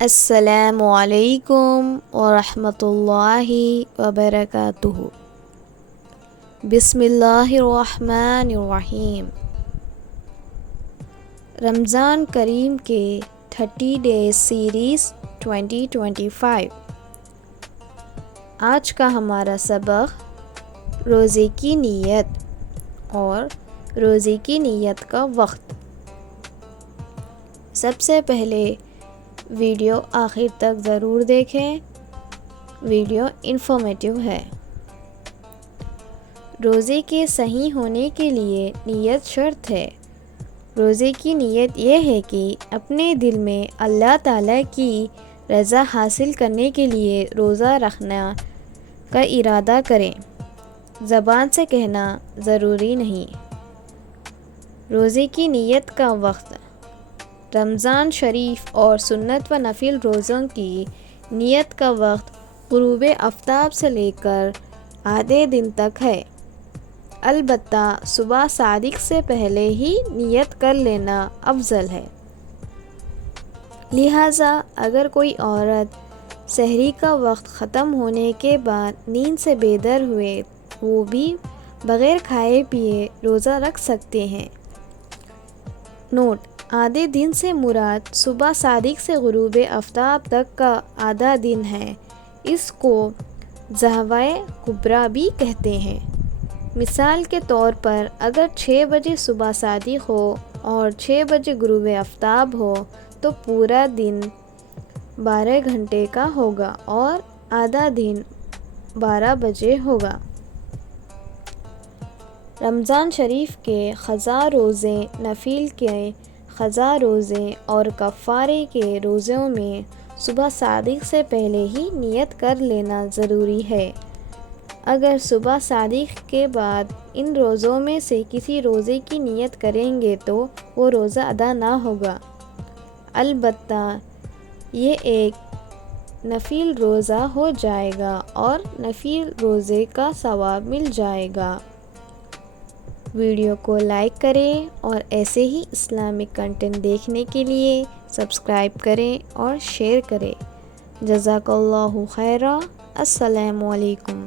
السلام علیکم ورحمۃ اللہ وبرکاتہ۔ بسم اللہ الرحمن الرحیم۔ رمضان کریم کے 30 ڈیز سیریز 2025۔ آج کا ہمارا سبق روزے کی نیت اور روزے کی نیت کا وقت۔ سب سے پہلے ویڈیو آخر تک ضرور دیکھیں، ویڈیو انفارمیٹیو ہے۔ روزے کے صحیح ہونے کے لیے نیت شرط ہے۔ روزے کی نیت یہ ہے کہ اپنے دل میں اللہ تعالیٰ کی رضا حاصل کرنے کے لیے روزہ رکھنا کا ارادہ کریں، زبان سے کہنا ضروری نہیں۔ روزے کی نیت کا وقت۔ رمضان شریف اور سنت و نفل روزوں کی نیت کا وقت غروب آفتاب سے لے کر آدھے دن تک ہے، البتہ صبح صادق سے پہلے ہی نیت کر لینا افضل ہے۔ لہٰذا اگر کوئی عورت سحری کا وقت ختم ہونے کے بعد نیند سے بیدار ہوئے، وہ بھی بغیر کھائے پیے روزہ رکھ سکتے ہیں۔ نوٹ: آدھے دن سے مراد صبح صادق سے غروب آفتاب تک کا آدھا دن ہے۔ اس کو ضحوۂ کبریٰ بھی کہتے ہیں۔ مثال کے طور پر اگر 6 بجے صبح صادق ہو اور 6 بجے غروب آفتاب ہو تو پورا دن 12 گھنٹے کا ہوگا اور آدھا دن 12 بجے ہوگا۔ رمضان شریف کے قضا روزے، نفل کے قضا روزے اور کفارے کے روزوں میں صبح صادق سے پہلے ہی نیت کر لینا ضروری ہے۔ اگر صبح صادق کے بعد ان روزوں میں سے کسی روزے کی نیت کریں گے تو وہ روزہ ادا نہ ہوگا، البتہ یہ ایک نفل روزہ ہو جائے گا اور نفل روزے کا ثواب مل جائے گا۔ ویڈیو کو لائک کریں اور ایسے ہی اسلامک کنٹینٹ دیکھنے کے لیے سبسکرائب کریں اور شیئر کریں۔ جزاک اللہ خیرا۔ السلام علیکم۔